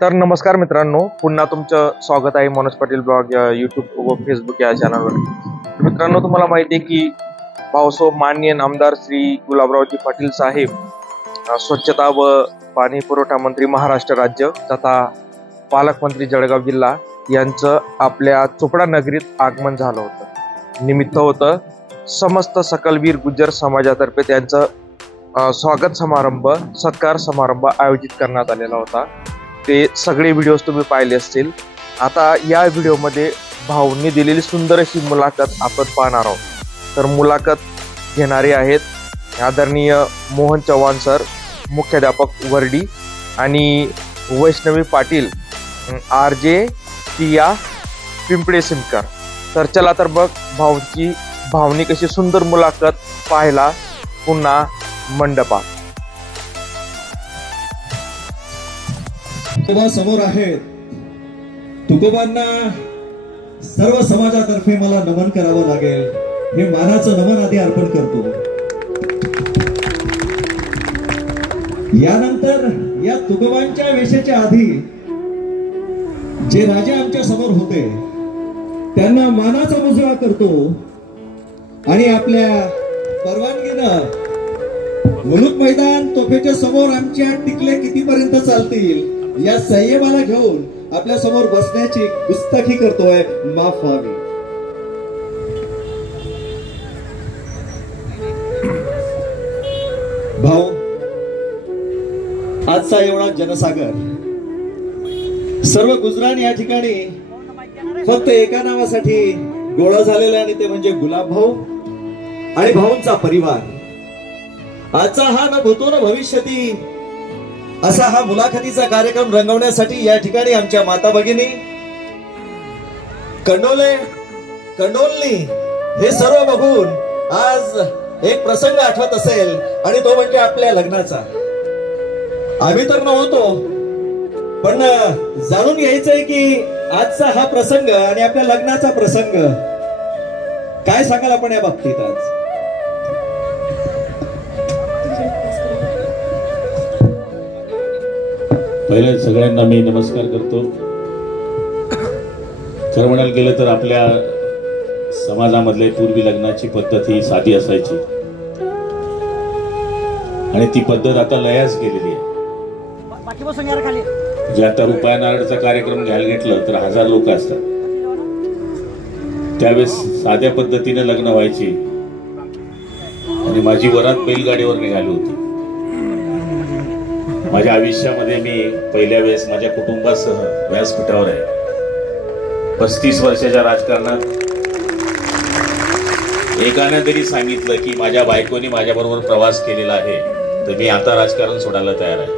तर नमस्कार मित्रांनो, पुन्हा तुमचं स्वागत आहे मनोज पाटील ब्लॉग या यूट्यूब व फेसबुक या चॅनलवर। मित्रांनो, तुम्हाला माहिती आहे की भाऊसाहेब माननीय आमदार श्री गुलाबरावजी पाटील साहेब स्वच्छता व पाणी पुरवठा मंत्री महाराष्ट्र राज्य तथा पालकमंत्री जळगाव जिल्हा यांचं आपल्या चोपडा नगरीत आगमन झालं होतं। निमित्त होतं समस्त सकलवीर गुज्जर समाजातर्फे त्यांचं स्वागत समारंभ सत्कार समारंभ आयोजित करण्यात आलेला होता। ते सगळे व्हिडिओज तुम्ही पाहिले असतील। आता या व्हिडिओमध्ये भाऊंनी दिलेली सुंदर अशी मुलाखत आपण पाहणार आहोत। तर मुलाखत घेणारे आहेत आदरणीय मोहन चव्हाण सर, मुख्याध्यापक वर्डी, आणि वैष्णवी पाटील RJ पिया पिंपळे सिमकर। तर चला तर बघ भाऊंनी कशी सुंदर मुलाखत पाहायला पुन्हा मंडपात। समोर आहेत तुकोबांना सर्व समाजातर्फे मला नमन करावं लागेल। हे मानाचं नमन आधी अर्पण करतो। यानंतर या तुकोबांच्या वेशेच्या आधी जे राजे आमच्या समोर होते त्यांना मानाचा मुजरा करतो आणि आपल्या परवानगीनं मुलूक मैदान तोफेच्या समोर आमच्या टिकले कितीपर्यंत चालतील या संयमाला घेऊन आपल्या समोर बसण्याची गुस्ताखी करतोय, माफ व्हावी। भाऊ, आजचा एवढा जनसागर सर्व गुजरान या ठिकाणी फक्त एका नावासाठी गोळा झालेला आहे, आणि ते म्हणजे गुलाब भाऊ आणि भाऊंचा परिवार। आजचा हा न भूतो न भविष्यती असा हा मुलाखतीचा कार्यक्रम रंगवण्यासाठी या ठिकाणी आमच्या माता भगिनी कंडोलनी हे सर्व बघून आज एक प्रसंग आठवत असेल, आणि तो म्हणजे आपल्या लग्नाचा। आम्ही तर नव्हतो, पण जाणून घ्यायचंय की आजचा हा प्रसंग आणि आपल्या लग्नाचा प्रसंग काय सांगाल आपण या बाबतीत आज? पहिले सगळ्यांना मी नमस्कार करतो। खरं म्हणायला गेलं तर आपल्या समाजामधले पूर्वी लग्नाची पद्धत ही साधी असायची, आणि ती पद्धत आता लयास गेलेली आहे। जे आता रुपया नारळचा कार्यक्रम घ्यायला घेतलं तर 1000 लोक असतात। त्यावेळेस साध्या पद्धतीने लग्न व्हायची, आणि माझी वरात बैलगाडीवर निघाली होती। माझ्या आयुष्यामध्ये मी पहिल्या वेळेस माझ्या कुटुंबासह व्यासपीठावर आहे। 35 वर्षाच्या राजकारणात एकाने तरी सांगितलं की माझ्या बायकोनी माझ्याबरोबर प्रवास केलेला आहे, तर मी आता राजकारण सोडायला तयार आहे।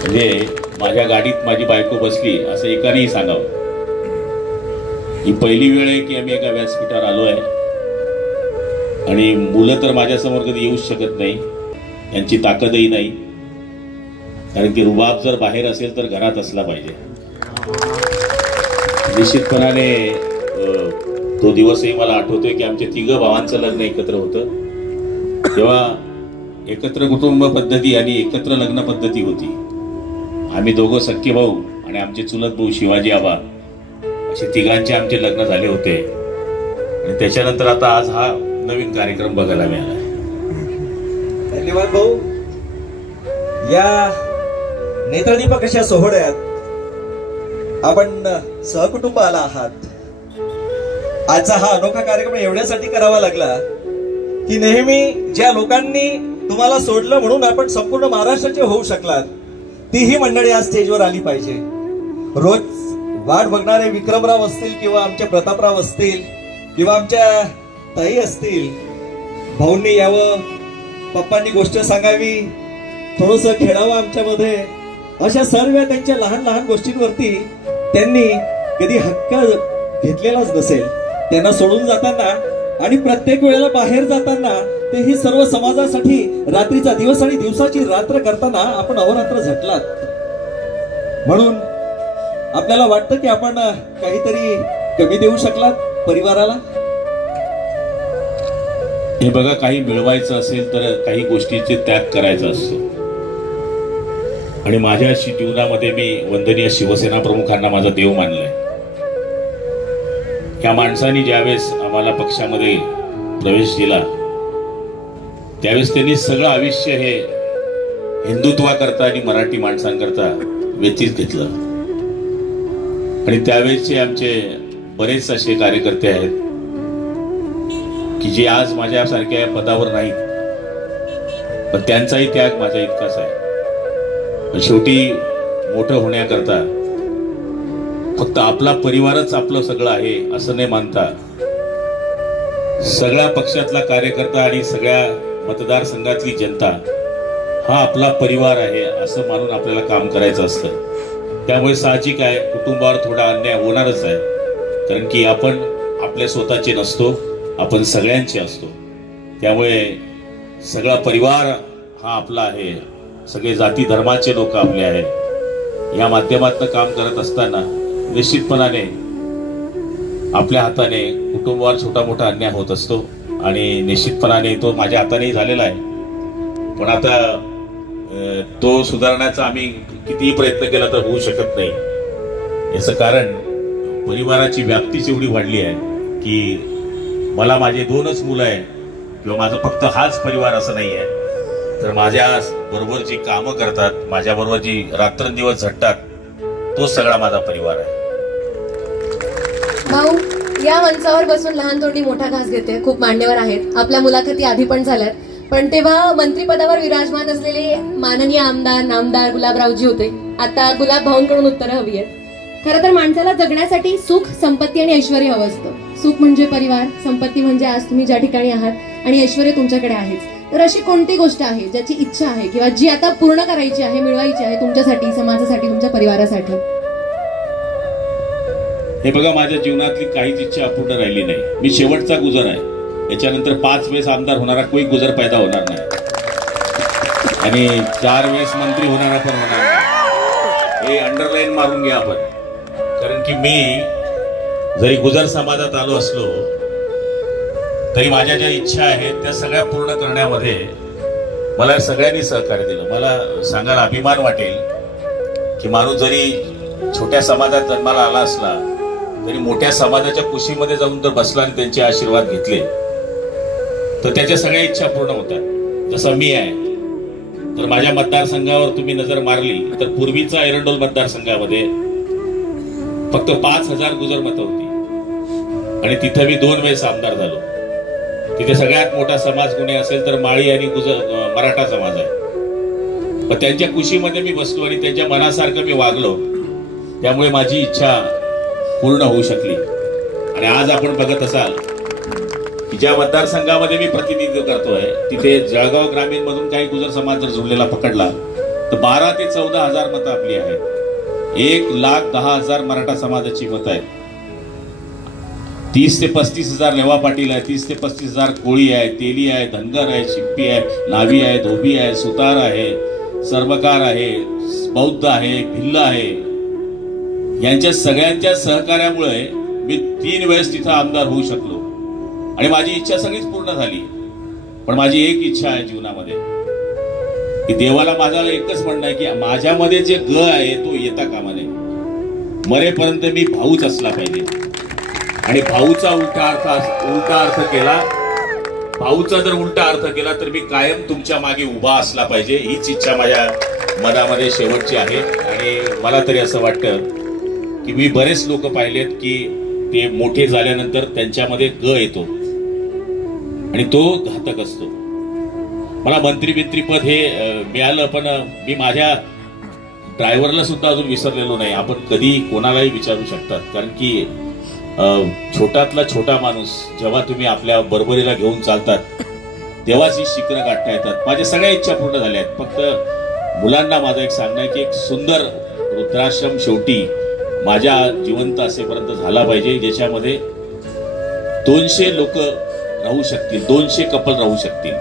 म्हणजे माझ्या गाडीत माझी बायको बसली असं एकानेही सांगावं। ही पहिली वेळ आहे की आम्ही एका व्यासपीठावर आलो आहे, आणि मुलं तर माझ्यासमोर कधी येऊच शकत नाही, यांची ताकदही नाही, कारण की रुबाब जर बाहेर असेल तर घरात असला पाहिजे। निश्चितपणाने तो दिवसही मला आठवतोय की आमच्या 3 भावांचं लग्न एकत्र होतं। तेव्हा एकत्र कुटुंब पद्धती आणि एकत्र लग्न पद्धती होती। आम्ही दोघं सख्खे भाऊ आणि आमचे चुलत भाऊ शिवाजी आबा असे तिघांचे आमचे लग्न झाले होते, आणि त्याच्यानंतर आता आज हा नवीन कार्यक्रम बघायला मिळाला। धन्यवाद भाऊ। या नेत्रदीप कशा सोहळ्यात आपण सहकुटुंब आला आहात। आजचा हा अनोखा कार्यक्रम एवढ्यासाठी करावा लागला की नेहमी ज्या लोकांनी तुम्हाला सोडलं म्हणून आपण संपूर्ण महाराष्ट्राचे होऊ शकलात, तीही मंडळी आज स्टेजवर आली पाहिजे। रोज वाट बघणारे विक्रमराव असतील किंवा आमच्या प्रतापराव असतील किंवा आमच्या ताई असतील, भाऊंनी यावं, पप्पांनी गोष्ट सांगावी, थोडंसं खेळावं आमच्यामध्ये, अशा सर्व त्यांच्या लहान लहान गोष्टींवरती त्यांनी कधी हक्क घेतलेलाच नसेल। त्यांना सोडून जाताना आणि प्रत्येक वेळेला बाहेर जाताना तेही सर्व समाजासाठी रात्रीचा दिवस आणि दिवसाची रात्र करताना आपण अहोरात्र झटलात। म्हणून आपल्याला वाटतं की आपण काहीतरी कमी देऊ शकलात परिवाराला। हे बघा, काही मिळवायचं असेल तर काही गोष्टीचे त्याग करायचा असतो। आणि माझ्या जीवनामध्ये मी वंदनीय शिवसेना प्रमुखांना माझा देव मानलाय. त्या माणसाने ज्यावेळेस आम्हाला पक्षामध्ये प्रवेश दिला त्यावेळेस त्यांनी सगळं आयुष्य हे हिंदुत्वाकरता आणि मराठी माणसांकरता व्यतीत घेतलं. आणि त्यावेळेसचे आमचे बरेच असे कार्यकर्ते आहेत की जे आज माझ्यासारख्या पदावर नाहीत, पण त्यांचाही त्याग माझ्या इतकाच आहे. शेवटी मोठं होण्याकरता फक्त आपला परिवारच आपलं सगळं आहे असं नाही मानता, सगळ्या पक्षातला कार्यकर्ता आणि सगळ्या मतदारसंघातली जनता हा आपला परिवार आहे असं मानून आपल्याला काम करायचं असतं. त्यामुळे साहजिक आहे कुटुंबावर थोडा अन्याय होणारच आहे, कारण की आपण आपल्या स्वतःचे नसतो, आपण सगळ्यांचे असतो. त्यामुळे सगळा परिवार हा आपला आहे, सगळे जाती धर्माचे लोक आपले आहेत. या माध्यमातून काम करत असताना निश्चितपणाने आपल्या हाताने कुटुंबावर छोटा मोठा अन्याय होत असतो आणि निश्चितपणाने तो माझ्या हातानेही झालेला आहे. पण आता तो सुधारण्याचा आम्ही कितीही प्रयत्न केला तर होऊ शकत नाही. याचं कारण परिवाराची व्याप्तीच एवढी वाढली आहे की मला माझे 2च मुलं आहे किंवा माझं फक्त हाच परिवार असं नाही आहे, तर माझ्या बरोबर जी कामं करतात, माझ्या बरोबर जी रात्रंदिवस झटतात, तो सगळा माझा परिवार आहे. भाऊ, या मंचावर बसून लहान तोंडी मोठा घास घेते, खूप मान्यवर आहेत, आपल्या मुलाखती आधी पण झाल्यात, पण तेव्हा मंत्रिपदावर विराजमान असलेले माननीय आमदार नामदार गुलाबरावजी होते. आता गुलाब भाऊंकडून उत्तरं हवी आहेत. खरं तर माणसाला जगण्यासाठी सुख, संपत्ती आणि ऐश्वर हवं असतं. सुख म्हणजे परिवार, संपत्ती म्हणजे आज तुम्ही ज्या ठिकाणी आहात आणि ऐश्वर तुमच्याकडे आहेच. तर अशी कोणती गोष्ट आहे ज्याची इच्छा आहे किंवा जी आता पूर्ण करायची आहे, मिळवायची आहे तुमच्यासाठी, समाजासाठी, तुमच्या परिवारासाठी? हे बघा, माझ्या जीवनातली काहीच इच्छा अपूर्ण राहिली नाही. मी शेवटचा गुजर आहे. याच्यानंतर 5 वेळेस आमदार होणारा कोई गुजर पैदा होणार नाही आणि 4 वेळेस मंत्री होणारा पण होणार नाही. हे अंडरलाईन मारून घ्या आपण. कारण की मी जरी गुजर समाजात आलो असलो तरी माझ्या ज्या इच्छा आहेत त्या सगळ्या पूर्ण करण्यामध्ये मला सगळ्यांनी सहकार्य दिलं. मला सांगायला अभिमान वाटेल की माणूस जरी छोट्या समाजात जन्माला आला असला तरी मोठ्या समाजाच्या कुशीमध्ये जाऊन जर बसला आणि त्यांचे आशीर्वाद घेतले तर त्याच्या सगळ्या इच्छा पूर्ण होतात. जसं मी आहे, तर माझ्या मतदारसंघावर तुम्ही नजर मारली तर पूर्वीचा एरंडोल मतदारसंघामध्ये फक्त 5,000 गुजर मतं होती आणि तिथे मी 2 वेळेस आमदार झालो. तिथे सगळ्यात मोठा समाज कोणी असेल तर माळी आणि मराठा समाज आहे. पण त्यांच्या कुशीमध्ये मी बसलो आणि त्यांच्या मनासारखं मी वागलो, त्यामुळे माझी इच्छा पूर्ण होऊ शकली. आणि आज आपण बघत असाल की ज्या मतदारसंघामध्ये मी प्रतिनिधित्व करतोय तिथे जळगाव ग्रामीण मधून काही गुजर समाज जर जुळलेला पकडला तर 12 ते 14,000 मतं आपली आहेत. 1,10,000 मराठा समाजाची मतं आहेत. 30 ते 35,000 लेवा पाटील आहे, 30 ते 35,000 कोळी आहे, तेली आहे, धनगर आहे, शिंपी आहे, नावी आहे, धोबी आहे, सुतार आहे, सर्वकार आहे, बौद्ध आहे, भिल्ल आहे. यांच्या सगळ्यांच्या सहकार्यामुळे मी 3 वेळेस तिथं आमदार होऊ शकलो आणि माझी इच्छा सगळीच पूर्ण झाली. पण माझी एक इच्छा आहे जीवनामध्ये की देवाला माझा एकच म्हणणं आहे की माझ्यामध्ये जे ग आहे तो येता कामा नये. मरेपर्यंत मी भाऊच असला पाहिजे. आणि भाऊचा उलटा अर्थ केला, भाऊचा जर उलटा अर्थ केला तर मी कायम तुमच्या मागे उभा असला पाहिजे. हीच इच्छा माझ्या मनामध्ये शेवटची आहे. आणि मला तरी असं वाटतं की मी बरेच लोक पाहिलेत की ते मोठे झाल्यानंतर त्यांच्यामध्ये ग येतो आणि तो घातक असतो. मला मंत्री पद हे मिळालं, पण मी माझ्या ड्रायव्हरला सुद्धा अजून विसरलेलो नाही. आपण कधी कोणालाही विचारू शकतात, कारण की छोटातला छोटा माणूस जेव्हा तुम्ही आपल्या बरोबरीला घेऊन चालतात तेव्हाच ही शिखरं गाठता येतात. माझ्या सगळ्या इच्छा पूर्ण झाल्या आहेत. फक्त मुलांना माझं एक सांगणं आहे की एक सुंदर वृद्धाश्रम शेवटी माझ्या जिवंत असेपर्यंत झाला पाहिजे, ज्याच्यामध्ये 200 लोक राहू शकतील, 200 कपल राहू शकतील.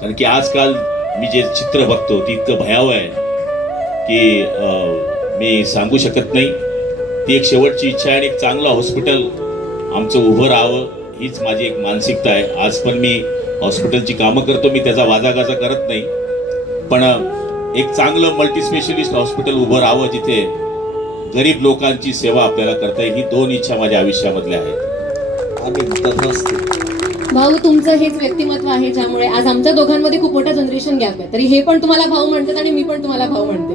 कारण की आजकाल मी जे चित्र बघतो ते इतकं भयावह आहे की मी सांगू शकत नाही. ती एक शेवटची इच्छा आहे आणि एक चांगलं हॉस्पिटल आमचं उभं राहावं हीच माझी एक मानसिकता आहे. आज पण मी हॉस्पिटलची कामं करतो, मी त्याचा वाजागाजा करत नाही, पण एक चांगलं मल्टी स्पेशलिस्ट हॉस्पिटल उभं राहावं, जिथे गरीब लोकांची सेवा आपल्याला करता येईल. ही 2 इच्छा माझ्या आयुष्यामधल्या आहेत. आम्ही तथास्तु. भाऊ, तुमचं हेच व्यक्तिमत्व आहे ज्यामुळे आज आमच्या दोघांमध्ये खूप मोठा जनरेशन गॅप आहे. तरी हे पण तुम्हाला भाऊ म्हणतात आणि मी पण तुम्हाला भाऊ म्हणते.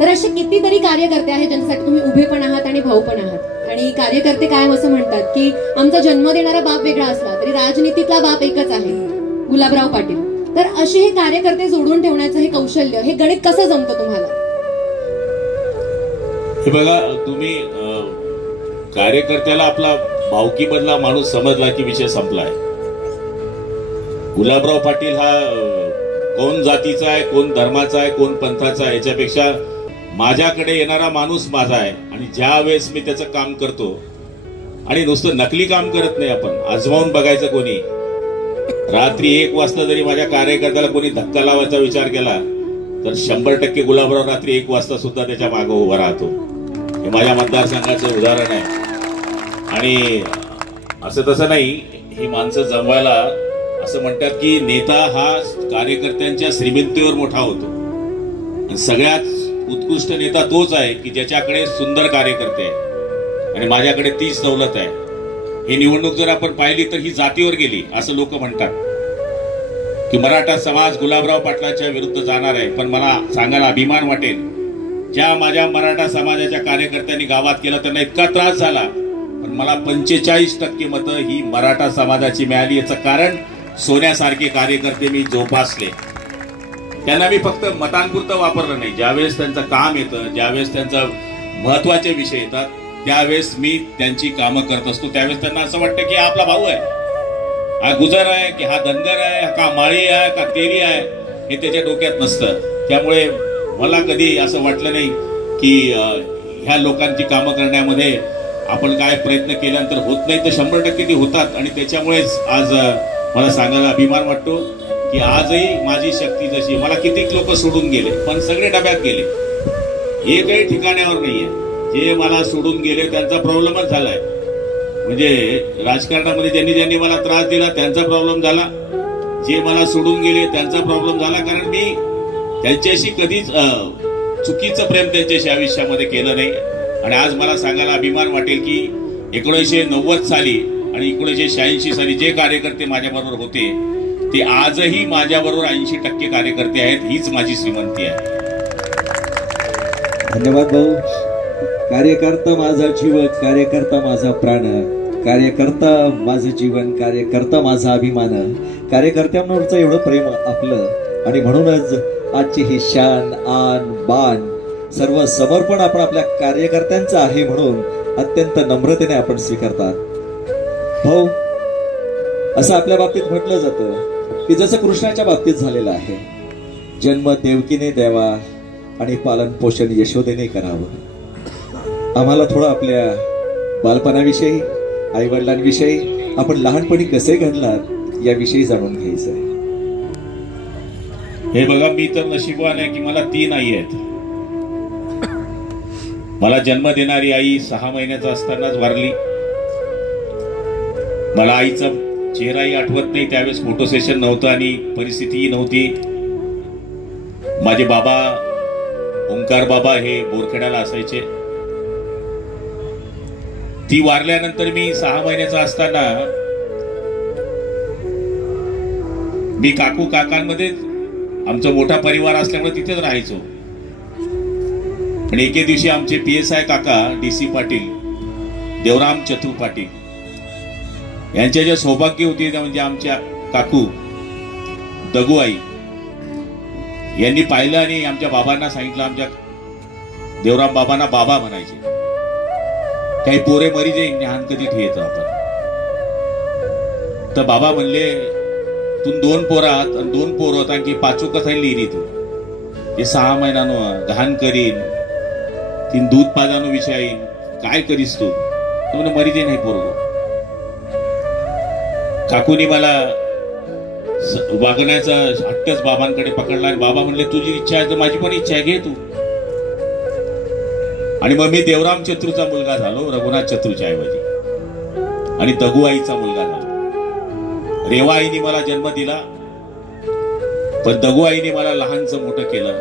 तर असे कितीतरी कार्यकर्ते आहेत ज्यांच्यासाठी तुम्ही उभे पण आहात आणि भाऊ पण आहात. आणि कार्यकर्ते कायम असं म्हणतात की आमचा जन्म देणारा बाप वेगळा असला तरी राजनीतीतला बाप एकच आहे, गुलाबराव पाटील. तर असे हे कार्यकर्ते जोडून ठेवण्याचं हे कौशल्य, हे गणित कसं जमतं तुम्हाला? हे बघा, तुम्ही कार्यकर्त्याला आपला भावकीमधला माणूस समजला की विषय संपलाय. गुलाबराव पाटील हा कोण जातीचा आहे, कोण धर्माचा आहे, कोण पंथाचा आहे, याच्यापेक्षा माझ्याकडे येणारा माणूस माझा आहे. आणि ज्या वेळेस मी त्याचं काम करतो, आणि नुसतं नकली काम करत नाही, आपण आजमावून बघायचं. कोणी रात्री 1 वाजता जरी माझ्या कार्यकर्त्याला कोणी धक्का लावायचा विचार केला तर 100% गुलाबराव रात्री 1 वाजता सुद्धा त्याच्या मागे उभा राहतो. हे माझ्या मतदारसंघाचं उदाहरण आहे. आणि असं तसं नाही, ही माणसं जमवायला असं म्हणतात की नेता हा कार्यकर्त्यांच्या श्रीमंतीवर मोठा होतो. सगळ्यात उत्कृष्ट नेता तोच आहे की ज्याच्याकडे सुंदर कार्यकर्ते आहे. आणि माझ्याकडे तीच सवलत आहे. ही निवडणूक जर आपण पाहिली तर ही जातीवर गेली असं लोक म्हणतात की मराठा समाज गुलाबराव पाटलांच्या विरुद्ध जाणार आहे. पण मला सांगायला अभिमान वाटेल, ज्या माझ्या मराठा समाजाच्या कार्यकर्त्यांनी गावात केलं त्यांना इतका त्रास झाला, पण मला 45% मतं ही मराठा समाजाची मिळाली. याचं कारण सोन्यासारखे कार्यकर्ते मी जोपासले. त्यांना मी फक्त मतांपुरतं वापरलं नाही. ज्यावेळेस त्यांचं काम येतं, ज्यावेळेस त्यांचा महत्वाचे विषय येतात, त्यावेळेस मी त्यांची कामं करत असतो. त्यावेळेस त्यांना असं वाटतं की हा आपला भाऊ आहे, हा गुजर आहे, की हा धनगर आहे, का माळी आहे, का तेली आहे, हे त्याच्या डोक्यात नसतं. त्यामुळे मला कधी असं वाटलं नाही की ह्या लोकांची कामं करण्यामध्ये आपण काय प्रयत्न केल्यानंतर होत नाही, तर 100% ती होतात. आणि त्याच्यामुळेच आज मला सांगायला अभिमान वाटतो की आजही माझी शक्ती जशी, मला कितीक लोक सोडून गेले पण सगळे डब्यात गेले, एकही ठिकाणावर नाहीये. जे मला सोडून गेले त्यांचा प्रॉब्लेमच झालाय. म्हणजे राजकारणामध्ये ज्यांनी ज्यांनी मला त्रास दिला त्यांचा प्रॉब्लेम झाला, जे मला सोडून गेले त्यांचा प्रॉब्लेम झाला. कारण मी त्यांच्याशी कधीच चुकीचं प्रेम त्यांच्याशी आयुष्यामध्ये केलं नाही. आणि आज मला सांगायला अभिमान वाटेल की 1990 साली आणि 1986 साली जे कार्यकर्ते माझ्याबरोबर होते ते आजही माझ्याबरोबर 80% कार्यकर्ते आहेत. हीच माझी श्रीमंती आहे. धन्यवाद भाऊ. कार्यकर्ता माझा जीव, कार्यकर्ता माझा प्राण, कार्यकर्ता माझं जीवन, कार्यकर्ता माझा अभिमान. कार्यकर्त्यांवरचं एवढं प्रेम आपलं, आणि म्हणूनच आजची ही शान, आन, बान, सर्व समर्पण आपण आपल्या कार्यकर्त्यांचं आहे म्हणून अत्यंत नम्रतेने आपण स्वीकारतात. भाऊ, असं आपल्या बाबतीत म्हटलं जातं की जसं कृष्णाच्या बाबतीत झालेलं आहे, जन्म देवकीने द्यावा आणि पालन पोषण यशोदेने करावं. आम्हाला थोडं आपल्या बालपणाविषयी, आईवडिलांविषयी, आपण लहानपणी कसे घडलात याविषयी जाणून घ्यायचं आहे. हे बघा, मी तर नशीबवान आहे की मला 3 आई आहेत. मला जन्म देणारी आई 6 महिन्याचा असतानाच वारली. मला आईचा चेहराही आठवत नाही, त्यावेळेस फोटो सेशन नव्हतं आणि परिस्थितीही नव्हती. माझे बाबा ओंकार बाबा हे बोरखेड्याला असायचे. ती वारल्यानंतर मी 6 महिन्याचा असताना मी काकू काकांमध्ये, आमचा मोठा परिवार असल्यामुळे तिथेच राहायचो. आणि एके दिवशी आमचे PSI काका DC पाटील, देवराम चतुर पाटील यांच्या ज्या सौभाग्य होती म्हणजे आमच्या काकू दगूआई यांनी पाहिलं आणि आमच्या बाबांना सांगितलं. आमच्या देवराम बाबांना बाबा म्हणायचे, काही पोरे मरी जाईल ज्ञान कधी ठेवायचं आपण. तर बाबा म्हणले, तू 2 पोरात आणि 2 पोर होत आणखी 5 कसा लिहिली तू, हे 6 महिन्यानं घाण करीन, 3 दूध पाजानो विषय काय करीस तू. म्हणे मरी जाईल नाही पोरगो. काकूनी मला वागण्याचा हट्टच बाबांकडे पकडला आणि बाबा म्हणले, तुझी इच्छा आहे तर माझी पण इच्छा आहे, घे तू. आणि मग मी देवराम चतुरचा मुलगा झालो, रघुनाथ चतुरच्या ऐवजी, आणि दगूआईचा मुलगा झालो. रेवाआईनी मला जन्म दिला, पण दगूआईने मला लहानचं मोठं केलं.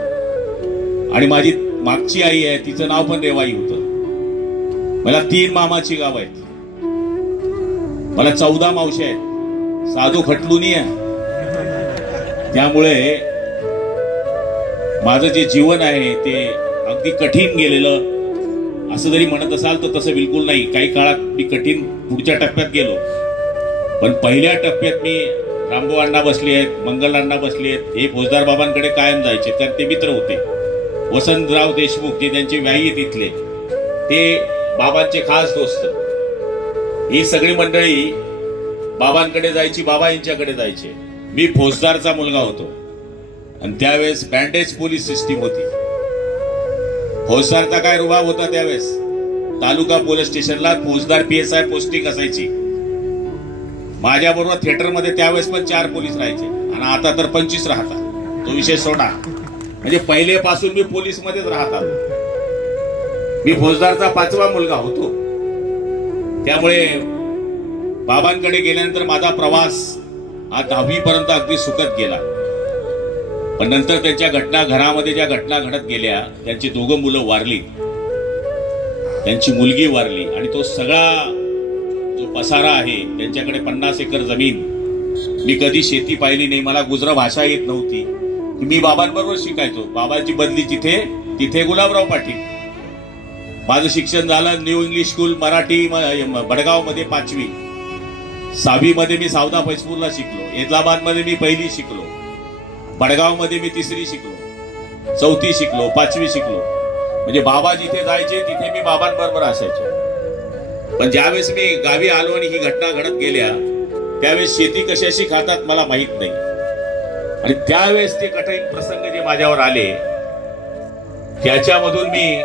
आणि माझी मागची आई आहे, तिचं नाव पण रेवाई होतं. मला 3 मामाची गाव आहेत, मला 14 मावशी आहेत, साधू खटलूनी आहे. त्यामुळे माझं जे जीवन आहे ते अगदी कठीण गेलेलं असं जरी म्हणत असाल तर तसं बिलकुल नाही. काही काळात मी कठीण पुढच्या टप्प्यात गेलो, पण पहिल्या टप्प्यात मी रामभाऊ अण्णा बसले आहेत, मंगल अण्णा बसले आहेत, हे फौजदार बाबांकडे कायम जायचे, कारण ते मित्र होते. वसंतराव देशमुख जे त्यांचे व्याही तिथले, ते बाबांचे खास दोस्त. ही सगळी मंडळी बाबांकडे जायची, बाबा यांच्याकडे जायचे. मी फौजदारचा मुलगा होतो आणि त्यावेळेस बँडेज पोलीस सिस्टीम होती. फौजदारचा काय रुबाब होता त्यावेळेस, तालुका पोलीस स्टेशनला फौजदार PSI पोस्टिंग असायची. माझ्या बरोबर थिएटरमध्ये त्यावेळेस पण 4 पोलीस राहायचे आणि आता तर 25 राहतात. तो विषय सोडा, म्हणजे पहिलेपासून मी पोलीस मध्येच राहत आलो. मी फौजदारचा 5वा मुलगा होतो. त्यामुळे बाबांकडे गेल्यानंतर माझा प्रवास हा 10वी पर्यंत अगदी सुखद गेला. पण नंतर त्यांच्या घटना, घरामध्ये ज्या घटना घडत गेल्या, त्यांची 2 मुलं वारली, त्यांची मुलगी वारली आणि तो सगळा जो पसारा आहे, त्यांच्याकडे 50 एकर जमीन. मी कधी शेती पाहिली नाही, मला गुजरा भाषा येत नव्हती. मी बाबांबरोबर शिकायचो. बाबांची बदली तिथे गुलाबराव पाटील. माझं शिक्षण झालं new English school Marathi Badgaon मध्ये 5वी. 6वी मध्ये मी सावदा फैजपूरला शिकलो. हैदराबाद मध्ये मी 1ली शिकलो. बडगाव मध्ये मी 3री शिकलो, 4थी शिकलो, 5वी शिकलो. म्हणजे बाबा जिथे जायचे तिथे मी बाबांबरोबर असायचो. पण ज्यावेळेस मी गावी आलो आणि ही घटना घडत गेल्या, त्यावेळेस शेती कशाशी खातात मला माहित नाही. आणि त्यावेळेस ते कठीण प्रसंग जे माझ्यावर आले, त्याच्यामधून मी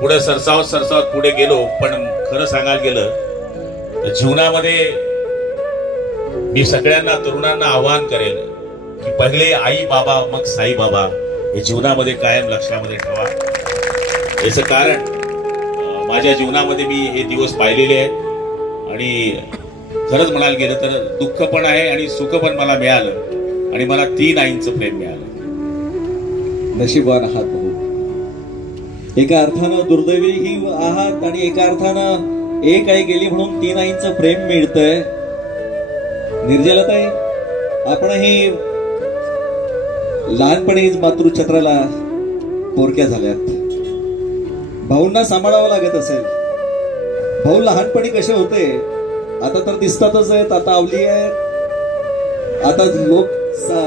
पुढे सरसावत पुढे गेलो. पण खरं सांगायला गेलं तर जीवनामध्ये मी सगळ्यांना तरुणांना आवाहन करेल की पहिले आई बाबा मग साई बाबा हे जीवनामध्ये कायम लक्षामध्ये ठेवा. याचं कारण माझ्या जीवनामध्ये मी हे दिवस पाहिलेले आहेत आणि खरंच म्हणायला गेलं तर दुःख पण आहे आणि सुख पण मला मिळालं आणि मला 3 आईंचं प्रेम मिळालं. नशीबवान आहात भाऊ. एका अर्थानं दुर्दैवीही आहात आणि एका अर्थानं एक आई गेली म्हणून 3 आईंचं प्रेम मिळतंय. निर्जलताई, आपणही लहानपणीच मातृछत्राला पोरक्या झाल्यात. भाऊंना सांभाळावं लागत असेल. भाऊ लहानपणी कसे होते आता तर दिसतातच आहेत. आता अवली आहेत, आता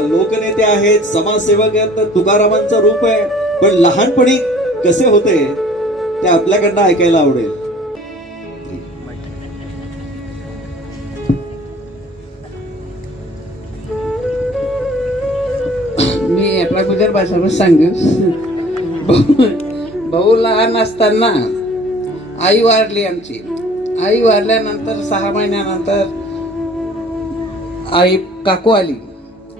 लोकनेते आहेत, समाजसेवक आहेत, तर तुकारामांचं रूप आहे. पण लहानपणी कसे होते ते आपल्याकडनं ऐकायला आवडेल. मी आपला गुजर भाषेवर सांगू. भाऊ लहान असताना आई वारली आमची. आई वारल्यानंतर 6 महिन्यानंतर आई काकू आली.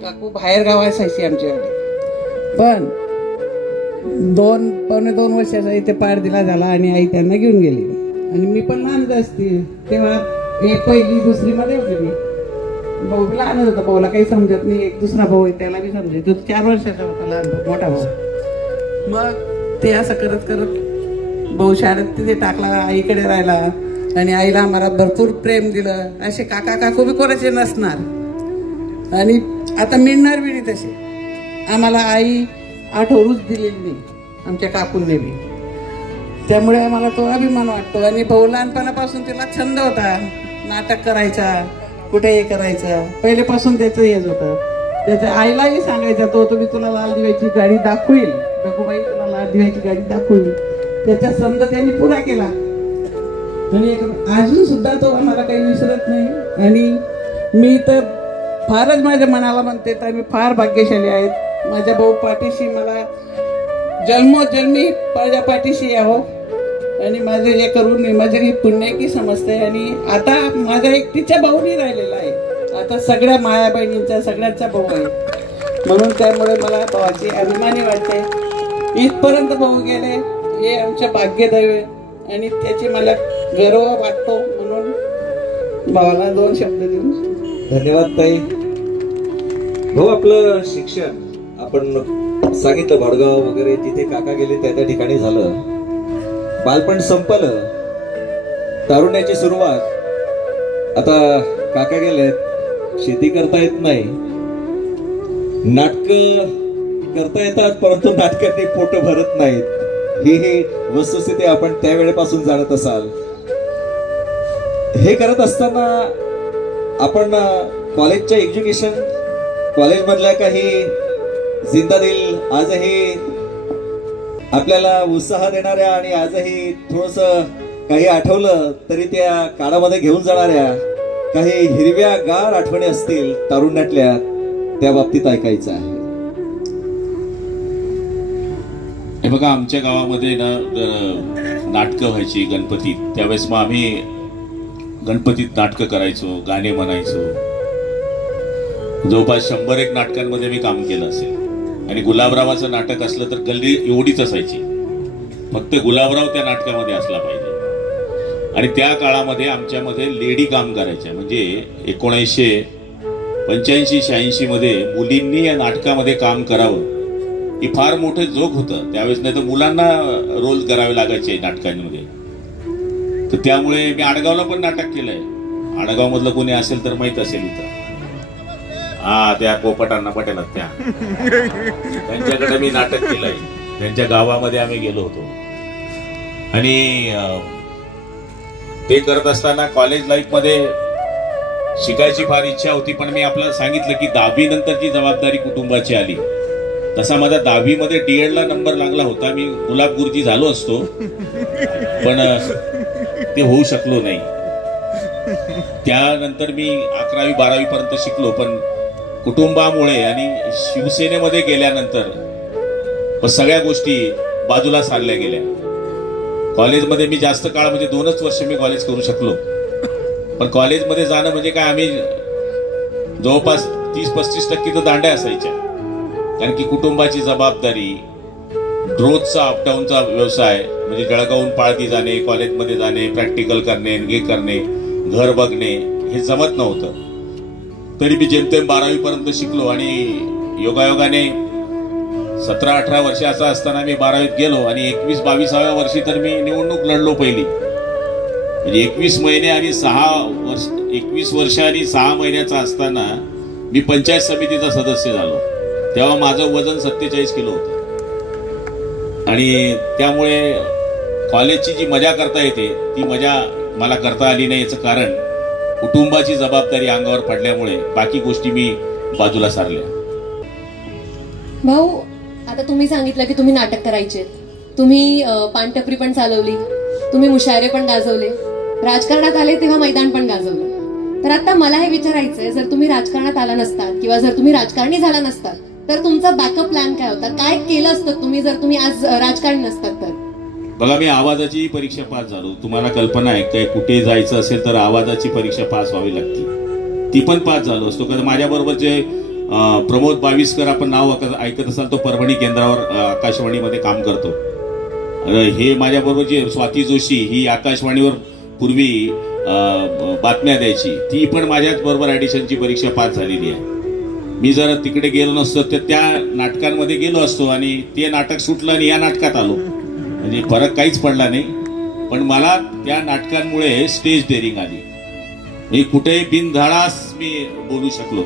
काकू बाहेर गाव असायची आमच्याकडे. पण 2-2.5 वर्षाचा इथे पार दिला झाला आणि आई त्यांना घेऊन गेली. आणि मी पण लहानच असते तेव्हा, 1ली 2री मध्ये होते मी. भाऊ लहानच होता, भाऊला काही समजत नाही. एक दुसरा भाऊ आहे त्याला बी समजायचं. 4 वर्षाचा होता लहान भाऊ, मोठा भाऊ. मग ते असं करत करत भाऊ शाळेत तिथे टाकला, आईकडे राहिला आणि आईला आम्हाला भरपूर प्रेम दिलं. असे काका काकू बी कोणाचे नसणार आणि आता मिळणार बी नाही तसे. आम्हाला आई 8 वरूच दिलेली नाही आमच्या काकूंनी बी. त्यामुळे आम्हाला तो अभिमान वाटतो. आणि भाऊ लहानपणापासून तिला छंद होता, नाटक करायचा, कुठे हे करायचं. पहिलेपासून त्याचं हेच होतं. त्याच्या आईलाही सांगायचा तो, तुम्ही तुला लाल दिव्याची गाडी दाखवील, रघुबाई तुला लाल दिव्याची गाडी दाखवील. त्याचा छंद त्यांनी पुरा केला आणि अजून सुद्धा तो आम्हाला काही विसरत नाही. आणि मी तर फारच माझ्या मनाला म्हणते तर मी फार भाग्यशाली आहेत. माझ्या भाऊ पाठीशी मला जन्मोजन्मी माझ्या पाठीशी यावं आणि माझं हे करून माझं ही पुण्य की समजते. आणि आता माझा एकटीच्या भाऊनी राहिलेला आहे. आता सगळ्या माया बहिणींचा सगळ्यांचा भाऊ आहे. म्हणून त्यामुळे मला भावाची अभिमानी वाटते. इथपर्यंत भाऊ गेले हे आमचं भाग्यदैव आहे आणि त्याची मला गर्व वाटतो. म्हणून भावाला 2 शब्द देऊन धन्यवाद ताई. भाऊ, आपलं शिक्षण आपण सांगितलं भाडगाव वगैरे जिथे काका गेले त्या ठिकाणी झालं. बालपण संपलं, तारुण्याची सुरुवात. आता काका गेलेत, शेती करता येत नाही, नाटक करता येतात परंतु नाटकांनी पोट भरत नाहीत. ही वस्तुस्थिती आपण त्यावेळेपासून जाणत असाल. हे करत असताना आपण कॉलेजच्या एज्युकेशन, कॉलेजमधल्या काही जिंदादिल आजही आपल्याला उत्साह देणाऱ्या आणि आजही थोडस काही आठवलं तरी त्या काळामध्ये घेऊन जाणाऱ्या काही हिरव्या गार आठवणी असतील तारुण्यातल्या, त्या बाबतीत ऐकायचं आहे. हे बघा, आमच्या गावामध्ये ना नाटकं व्हायची गणपतीत. त्यावेळेस मग आम्ही गणपतीत नाटकं करायचो, गाणे म्हणायचो. जवळपास 100 नाटकांमध्ये मी काम केलं असेल. आणि गुलाबरावाचं नाटक असलं तर गल्ली एवढीच असायची, फक्त गुलाबराव त्या नाटकामध्ये असला पाहिजे. आणि त्या काळामध्ये आमच्यामध्ये लेडी काम करायच्या. म्हणजे 1985-86 मध्ये मुलींनी या नाटकामध्ये काम करावं ही फार मोठं जोक होतं त्यावेळेस. नाही तर मुलांना रोल करावे लागायचे नाटकांमध्ये. तर त्यामुळे मी आडगावला पण नाटक केलंय. आडगाव मधलं कोणी असेल तर माहित असेल इथं. हा, त्या पोपटांना पटेल त्या, त्यांच्याकडे मी नाटक केलंय. त्यांच्या गावामध्ये आम्ही गेलो होतो. आणि ते करत असताना कॉलेज लाईफ मध्ये शिकायची फार इच्छा होती. पण मी आपल्याला सांगितलं की 10वी नंतरची जबाबदारी कुटुंबाची आली. तसा माझा 10वी मध्ये DED ला नंबर लागला होता. मी गुलाब गुरुजी झालो असतो, पण ते होऊ शकलो नाही. त्यानंतर मी 11वी 12वी पर्यंत शिकलो. पण कुटुंबामुळे आणि शिवसेनेमध्ये गेल्यानंतर सगळ्या गोष्टी बाजूला सारल्या गेल्या. कॉलेजमध्ये मी जास्त काळ, म्हणजे 2च वर्ष मी कॉलेज करू शकलो. पण कॉलेजमध्ये जाणं म्हणजे काय, आम्ही जवळपास 30-35% तर दांड्या असायच्या. कारण की कुटुंबाची जबाबदारी, रोजचा अपडाऊनचा व्यवसाय, म्हणजे जळगावून पाळती जाणे, कॉलेजमध्ये जाणे, प्रॅक्टिकल करणे, हे करणे, घर बघणे, हे जमत नव्हतं. तरी मी जेमतेम 12वी पर्यंत शिकलो. आणि योगायोगाने 17-18 वर्षाचा असताना मी 12वीत गेलो. आणि 21-22व्या वर्षी तर मी निवडणूक लढलो पहिली. म्हणजे 21 महिने आणि 21 वर्ष आणि 6 महिन्याचा असताना मी पंचायत समितीचा सदस्य झालो. तेव्हा माझं वजन 47 किलो होतं. आणि त्यामुळे कॉलेजची जी मजा करता येते ती मजा मला करता आली नाही. याचं कारण कुटुंबाची जबाबदारी अंगावर पडल्यामुळे बाकी गोष्टी मी बाजूला सारल्या. भाऊ, आता तुम्ही सांगितलं की तुम्ही नाटक करायचे, तुम्ही पानटपरी पण चालवली, तुम्ही मुशायरे पण गाजवले, राजकारणात आले तेव्हा मैदान पण गाजवलं. तर आता मला हे विचारायचंय, जर तुम्ही राजकारणात आला नसतात किंवा जर तुम्ही राजकारणी झाला नसतात तर तुमचा बॅकअप प्लॅन काय होता? काय केलं असतं तुम्ही जर तुम्ही आज राजकारणी नसतात तर? बघा, मी आवाजाची परीक्षा पास झालो. तुम्हाला कल्पना आहे काय, कुठे जायचं असेल तर आवाजाची परीक्षा पास व्हावी लागते. ती पण पास झालो असतो. कारण माझ्याबरोबर जे प्रमोद बाविस्कर, आपण नाव ऐकत असाल, तो परभणी केंद्रावर आकाशवाणीमध्ये काम करतो. हे माझ्याबरोबर जे स्वाती जोशी, ही आकाशवाणीवर पूर्वी बातम्या द्यायची, ती पण माझ्याच बरोबर ऍडिशनची परीक्षा पास झालेली आहे. मी जर तिकडे गेलो नसतो तर त्या नाटकांमध्ये गेलो असतो आणि ते नाटक सुटलं आणि या नाटकात आलो. म्हणजे फरक काहीच पडला नाही. पण मला त्या नाटकांमुळे स्टेज डेअरिंग आली. मी कुठेही बिनधाडास मी बोलू शकलो.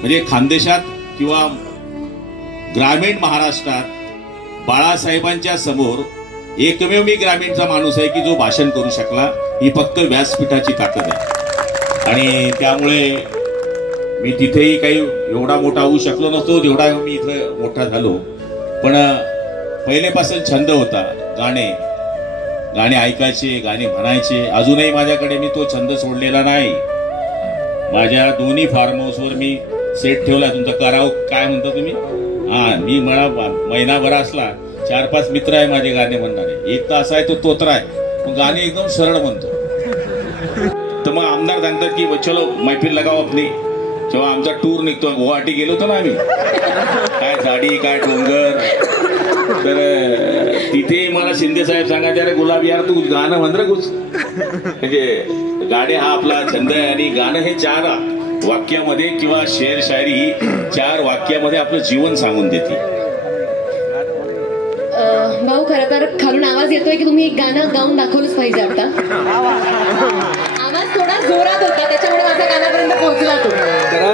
म्हणजे खानदेशात किंवा ग्रामीण महाराष्ट्रात बाळासाहेबांच्या समोर एकमेव मी ग्रामीणचा माणूस आहे की जो भाषण करू शकला. ही फक्त व्यासपीठाची ताकद आहे. आणि त्यामुळे मी तिथेही काही एवढा मोठा होऊ शकलो नव्हतो जेवढा मी इथं मोठा झालो. पण पहिलेपासून छंद होता, गाणे ऐकायचे, गाणे म्हणायचे. अजूनही माझ्याकडे, मी तो छंद सोडलेला नाही. माझ्या दोन्ही फार्म हाऊसवर मी सेट ठेवला. तुमचा कराव काय म्हणता तुम्ही? हा, मी मला महिनाभर असला 4-5 मित्र आहे माझे गाणे म्हणणारे. एक तर असा आहे तो तोत्रा आहे, मग गाणे एकदम सरळ म्हणतो. तर मग आमदार सांगतात की चलो मैफिल लगाव आपली. जेव्हा आमचा टूर निघतो, गुवाहाटी गेलो होतो ना आम्ही, काय झाडी काय डोंगर, तर तिथे मला शिंदे साहेब सांगायचे, अरे गुलाब यार तू गाणं म्हण रे कुछ. म्हणजे गाणे हा आपला छंद आहे. आणि गाणं हे 4 वाक्यामध्ये किंवा शेर शायरी ही 4 वाक्यामध्ये आपलं जीवन सांगून देते. खरं तर खालून आवाज येतोय की तुम्ही एक गाणं गाऊन दाखवलंच पाहिजे आता. आवाज थोडा जोरात होता त्याच्यामुळे माझ्या गाण्यापर्यंत पोहोचला तो. करा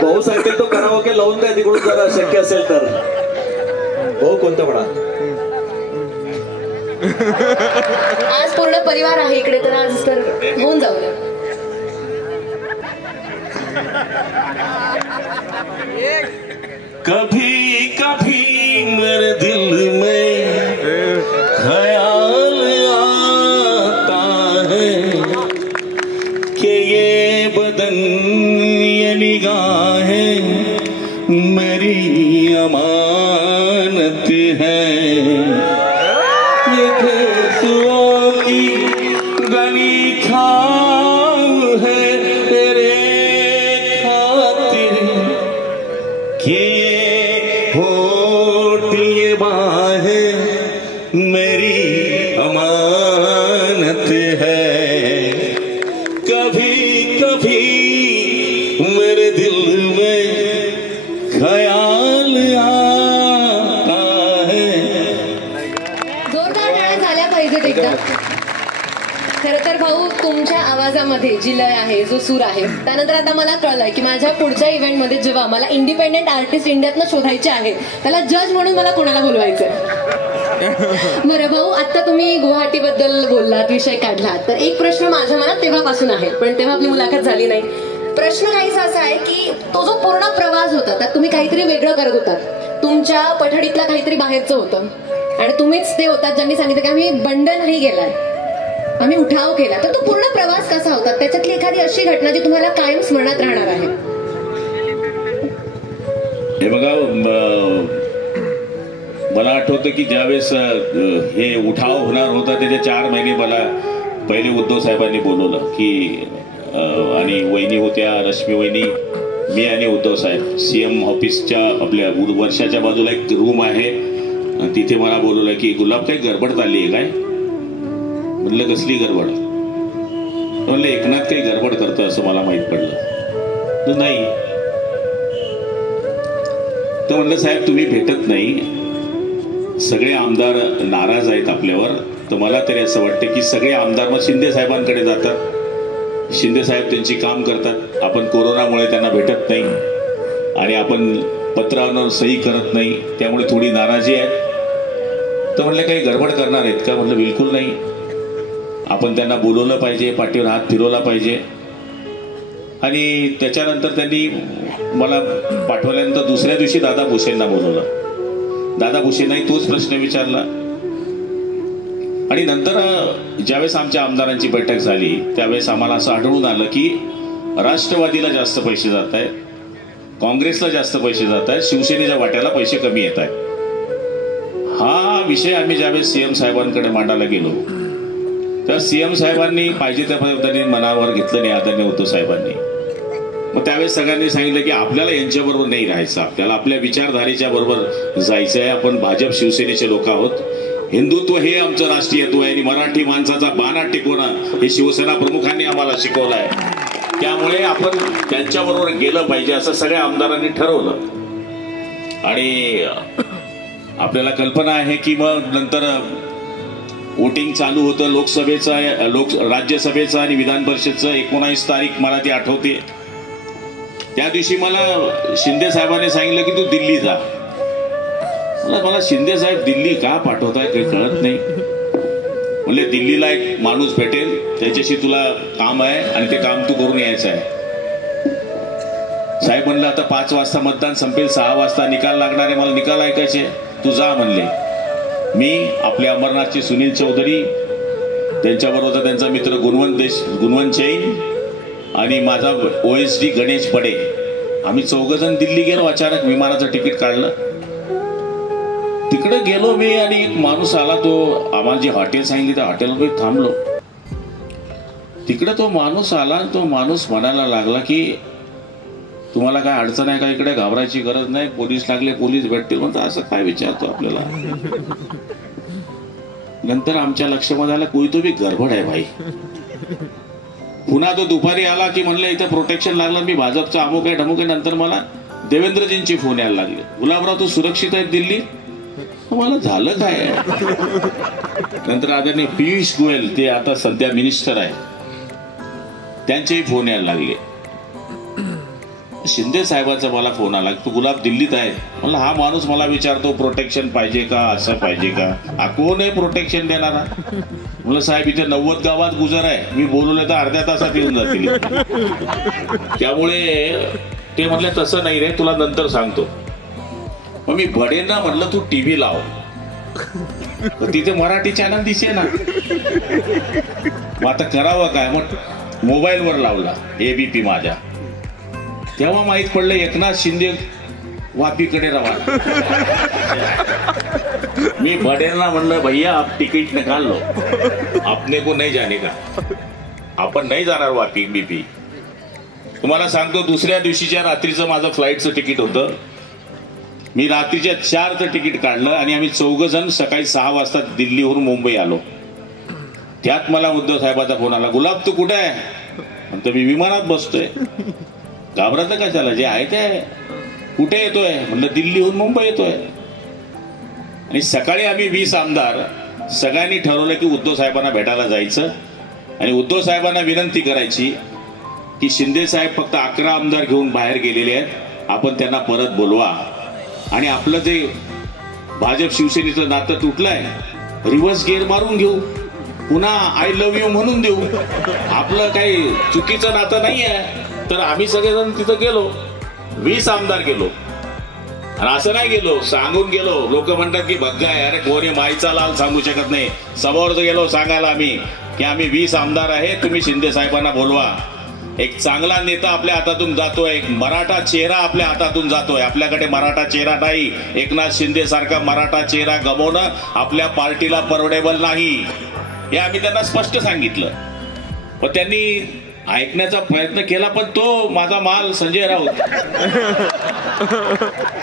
भाऊ सांगतील तो कराओके लावून द्या तिकडून जरा शक्य असेल तर. भाऊ कोणतं म्हणा. आज पूर्ण परिवार आहे इकडे तर आज तर होऊन जाऊया. कभी कभी मेरे दिल में ख्याल आता है कि ये बदन ये निगाहें मेरी अमानत है. ये केसुओं की गली खाम है तेरे खातिर कि होठ ये बाहें मेरी अमानत है. कभी कभी मेरे दिल में ख्याल आता है. जोरदार टाळ्या झाल्या पाहिजेत एकदा. खरं तर भाऊ तुमच्या आवाजामध्ये जी लय आहे जो सूर आहे त्यानंतर आता मला कळलंय की माझ्या पुढच्या इव्हेंटमध्ये जेव्हा मला इंडिपेंडेंट आर्टिस्ट इंडियातनं शोधायचे आहे त्याला जज म्हणून मला कोणाला बोलवायचंय. बरं भाऊ आता तुम्ही गुवाहाटीबद्दल बोललात विषय काढलात तर एक प्रश्न माझ्या मनात तेव्हापासून आहे पण तेव्हा आपली मुलाखत झाली नाही. प्रश्न काहीसा असा आहे की तो जो पूर्ण प्रवास होता त्यात तुम्ही काहीतरी वेगळं करत होतात. तुमच्या पठडीतला काहीतरी बाहेरचं होतं आणि तुम्हीच ते होतात ज्यांनी सांगितलं की आम्ही बंड नाही गेलाय आम्ही उठाव केला. तर तो पूर्ण प्रवास कसा होता त्याच्यातली एखादी अशी घटना जी तुम्हाला कायम स्मरणात राहणार आहे. हे बघा मला आठवतं की ज्यावेळेस हे उठाव होणार होता त्याच्या 4 महिने मला पहिले उद्धव साहेबांनी बोलवलं की आणि वहिनी होत्या रश्मी वहिनी मी आणि उद्धव साहेब CM ऑफिसच्या आपल्या वर्षाच्या बाजूला एक रूम आहे तिथे मला बोलवलं की गुलाब काही गडबड चालली आहे काय. म्हणलं कसली गडबड. म्हणलं एकनाथ काही गडबड करतं असं मला माहित पडलं. नाही तर म्हणलं साहेब तुम्ही भेटत नाही सगळे आमदार नाराज आहेत आपल्यावर. तर मला तरी असं वाटतं की सगळे आमदार मग शिंदे साहेबांकडे जातात. शिंदे साहेब त्यांची काम करतात. आपण कोरोनामुळे त्यांना भेटत नाही आणि आपण पत्रावर सही करत नाही त्यामुळे थोडी नाराजी आहे. तर म्हणलं काही गडबड करणार आहेत का. म्हणलं बिलकुल नाही. आपण त्यांना बोलवलं पाहिजे पाठीवर हात फिरवला पाहिजे. आणि त्याच्यानंतर त्यांनी मला पाठवल्यानंतर दुसऱ्या दिवशी दादा भुसेंना बोलवलं. दादा भुसेंनाही तोच प्रश्न विचारला आणि नंतर ज्यावेळेस आमच्या आमदारांची बैठक झाली त्यावेळेस आम्हाला असं आढळून आलं की राष्ट्रवादीला जास्त पैसे जात आहेत काँग्रेसला जास्त पैसे जात आहेत शिवसेनेच्या वाट्याला पैसे कमी येत आहेत. हा विषय आम्ही ज्यावेळेस CM साहेबांकडे मांडायला गेलो तर CM साहेबांनी पाहिजे त्या पद्धतीने मनावर घेतलं नाही आदरणीय उद्धव साहेबांनी. मग त्यावेळेस सगळ्यांनी सांगितलं की आपल्याला यांच्याबरोबर नाही राहायचं आपल्याला आपल्या विचारधारेच्या बरोबर जायचं आहे. आपण भाजप शिवसेनेचे लोक आहोत. हिंदुत्व हे आमचं राष्ट्रीयत्व आहे आणि मराठी माणसाचा बाणा टिकवणं हे शिवसेना प्रमुखांनी आम्हाला शिकवलं आहे. त्यामुळे आपण त्यांच्याबरोबर गेलं पाहिजे असं सगळ्या आमदारांनी ठरवलं. आणि आपल्याला कल्पना आहे की मग नंतर वोटिंग चालू होतं लोकसभेचं राज्यसभेचं आणि विधान परिषदचं 19 तारीख मला ती आठवते. त्या दिवशी मला शिंदे साहेबांनी सांगितलं की तू दिल्ली जा. मला शिंदे साहेब दिल्ली का पाठवताय काही कळत नाही. म्हणजे दिल्लीला एक माणूस भेटेल त्याच्याशी तुला काम आहे आणि ते काम तू करून यायचं आहे. साहेब म्हणलं आता 5 वाजता मतदान संपेल 6 वाजता निकाल लागणार आहे मला निकाल ऐकायचे तू जा म्हणले. मी आपले अमरनाथचे सुनील चौधरी त्यांच्याबरोबर त्यांचा मित्र गुणवंत जैन आणि माझा OSD गणेश पडे आम्ही 4 जण दिल्ली गेलो. अचानक विमानाचं तिकीट काढलं तिकडे गेलो मी आणि एक माणूस आला तो आम्हाला जे हॉटेल सांगितले त्या हॉटेलवर थांबलो. तिकडे तो माणूस आला तो माणूस म्हणायला लागला की तुम्हाला काय अडचण आहे का इकडे घाबरायची गरज नाही पोलीस लागले पोलीस भेटतील. म्हणतो असं काय विचारतो आपल्याला. नंतर आमच्या लक्षामध्ये आला कोई तो बी गडबड आहे भाई. पुन्हा तो दुपारी आला की म्हणलं इथं प्रोटेक्शन लागलं मी भाजपचा अमुक आहे ढमुक आहे. नंतर मला देवेंद्रजींची फोन यायला लागले गुलाबराव तू सुरक्षित आहेत दिल्ली. मला झालं काय. नंतर आदरणीय पियुष गोयल, ते आता सध्या मिनिस्टर आहे, त्यांचेही फोन यायला लागले. शिंदे साहेबांचा मला फोन आला, तू गुलाब दिल्लीत आहे. म्हणलं हा माणूस मला विचारतो प्रोटेक्शन पाहिजे का, असं पाहिजे का. हा कोण आहे प्रोटेक्शन देणारा. म्हणलं साहेब इथे 90 गावात गुजर आहे, मी बोलवलं तर अर्ध्या तासात येऊन जातील. त्यामुळे ते म्हणले तसं नाही रे, तुला नंतर सांगतो. मग मी बडेंना म्हटलं तू टीव्ही लाव, तर तिथे मराठी चॅनल दिसे ना. मग आता करावं काय, मग मोबाईलवर लावला एबीपी माझ्या. तेव्हा माहित पडलं एकनाथ शिंदे वापीकडे रवाना. मी बडेंना म्हणलं भैया आप तिकीट निकाल लो, आपने को नहीं जाने का, आपण नाही जाणार वापी बीपी. तुम्हाला सांगतो दुसऱ्या दिवशीच्या रात्रीचं माझं फ्लाईटचं तिकीट होतं. मी रात्रीच्या 4चं तिकीट काढलं आणि आम्ही 4 जण सकाळी 6 वाजता दिल्लीवरून मुंबई आलो. त्यात मला उद्धव साहेबाचा फोन आला, गुलाब तू कुठे आहे. म्हणतो मी विमानात बसतोय. घाबरत कशाला, जे आहे ते. कुठे येतोय. म्हणलं दिल्लीहून मुंबई येतोय. आणि सकाळी आम्ही 20 आमदार सगळ्यांनी ठरवलं की उद्धव साहेबांना भेटायला जायचं आणि उद्धव साहेबांना विनंती करायची की शिंदे साहेब फक्त 11 आमदार घेऊन बाहेर गेलेले आहेत, आपण त्यांना परत बोलवा आणि आपलं जे भाजप शिवसेनेचं नातं तुटलंय रिव्हर्स गेअर मारून घेऊ, पुन्हा आय लव्ह यू म्हणून देऊ. आपलं काही चुकीचं नातं नाही आहे. तर आम्ही सगळेजण तिथं गेलो, 20 आमदार गेलो. आणि असं नाही गेलो, सांगून गेलो. लोक म्हणतात की भग्गा आहे, अरे कोणी माईचा लाल सांगू शकत नाही. समोर गेलो सांगायला आम्ही की आम्ही 20 आमदार आहे, तुम्ही शिंदे साहेबांना बोलवा. एक चांगला नेता आपल्या हातातून जातोय, एक मराठा चेहरा आपल्या हातातून जातोय. आपल्याकडे मराठा चेहरा नाही. एकनाथ शिंदे सारखा मराठा चेहरा गमावणं आपल्या पार्टीला परवडेबल नाही, हे आम्ही त्यांना स्पष्ट सांगितलं. पण त्यांनी ऐकण्याचा प्रयत्न केला, पण तो माझा माल संजय राऊत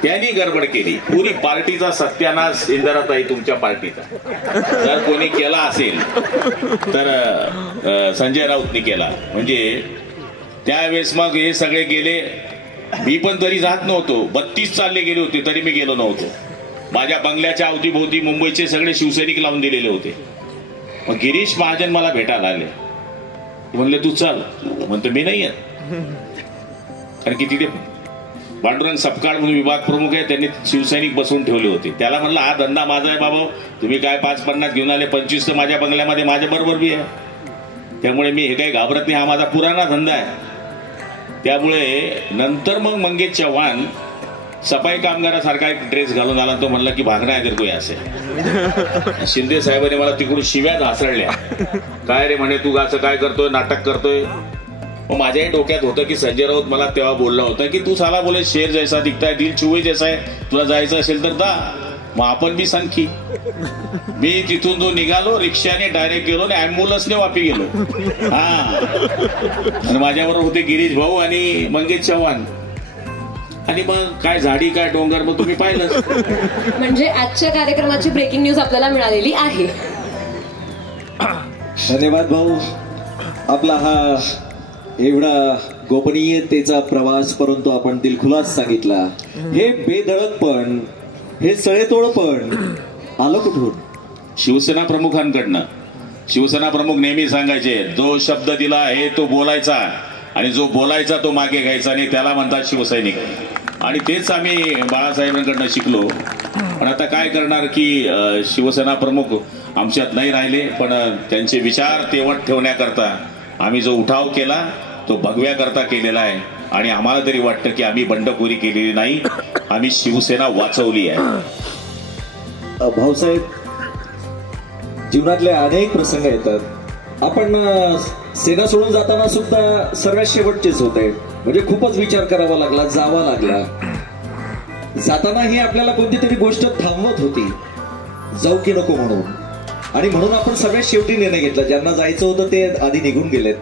त्यांनी गडबड केली. पुरी पार्टीचा सत्यानाश इंदिराताई तुमच्या पार्टीचा जर कोणी केला असेल तर संजय राऊतनी केला. म्हणजे त्यावेळेस मग हे सगळे गेले. मी पण तरी जात नव्हतो. 32 चालले गेले होते तरी मी गेलो नव्हतो. माझ्या बंगल्याच्या अवतीभोवती मुंबईचे सगळे शिवसैनिक लावून दिलेले होते. मग गिरीश महाजन मला भेटायला आले. म्हणले तू चल. म्हणतो मी नाही येत, कारण की तिथे पांडुरंग सपकाळ म्हणून विभाग प्रमुख आहे, त्यांनी शिवसैनिक बसवून ठेवले होते. त्याला म्हणलं हा धंदा माझा आहे बाबा, तुम्ही काय 5-50 घेऊन आले, 25 तर माझ्या बंगल्यामध्ये माझ्या बरोबर बी आहे. त्यामुळे मी हे काही घाबरत नाही, हा माझा पुराणा धंदा आहे. त्यामुळे नंतर मग मंगेश चव्हाण सफाई कामगारासारखा एक ड्रेस घालून आला. तो म्हणला की भागना आहे तर कोई असे. शिंदे साहेबांनी मला तिकडून शिव्या घासळल्या. काय रे म्हणे तू असं काय करतोय, नाटक करतोय. मग माझ्याही डोक्यात होतं की संजय राऊत मला तेव्हा बोलला होता की तू साला बोले शेर जैसा दिखता है, दिल चुहे जैसा आहे, तुला जायचं असेल तर जा. मग आपण बी संखी. मी तिथून जो निघालो रिक्षाने डायरेक्ट गेलो आणि अँब्युलन्सने वापी गेलो. हा, आणि माझ्याबरोबर होते गिरीश भाऊ आणि मंगेश चव्हाण. आणि मग काय झाडी काय डोंगर, मग तुम्ही पाहिलं. म्हणजे आजच्या कार्यक्रमाची ब्रेकिंग न्यूज आपल्याला मिळालेली आहे. धन्यवाद भाऊ. आपला हा एवढा गोपनीयतेचा प्रवास, परंतु आपण दिलखुलास सांगितला. हे बेधडक पण, हे सळेतोड पण आलं कुठून? शिवसेना प्रमुखांकडनं. शिवसेना प्रमुख नेहमी सांगायचे जो शब्द दिला हे तो बोलायचा आणि जो बोलायचा तो मागे घ्यायचा, आणि त्याला म्हणतात शिवसैनिक. आणि तेच आम्ही बाळासाहेबांकडनं शिकलो. पण आता काय करणार की शिवसेना प्रमुख आमच्यात नाही राहिले, पण त्यांचे विचार तेवट ठेवण्याकरता आम्ही जो उठाव केला तो भगव्याकरता केलेला आहे. आणि आम्हाला तरी वाटतं की आम्ही बंडखोरी केलेली नाही, आम्ही शिवसेना वाचवली आहे. भाऊसाहेब, जीवनातले अनेक प्रसंग येतात. आपण सेना सोडून जाताना सुद्धा सर्वात शेवटचेच होते. म्हणजे खूपच विचार करावा लागला, जावा लागला. जातानाही आपल्याला कोणती तरी गोष्ट थांबवत होती, जाऊ की नको म्हणून. आणि म्हणून आपण सगळ्यात शेवटी निर्णय घेतला. ज्यांना जायचं होतं ते आधी निघून गेलेत.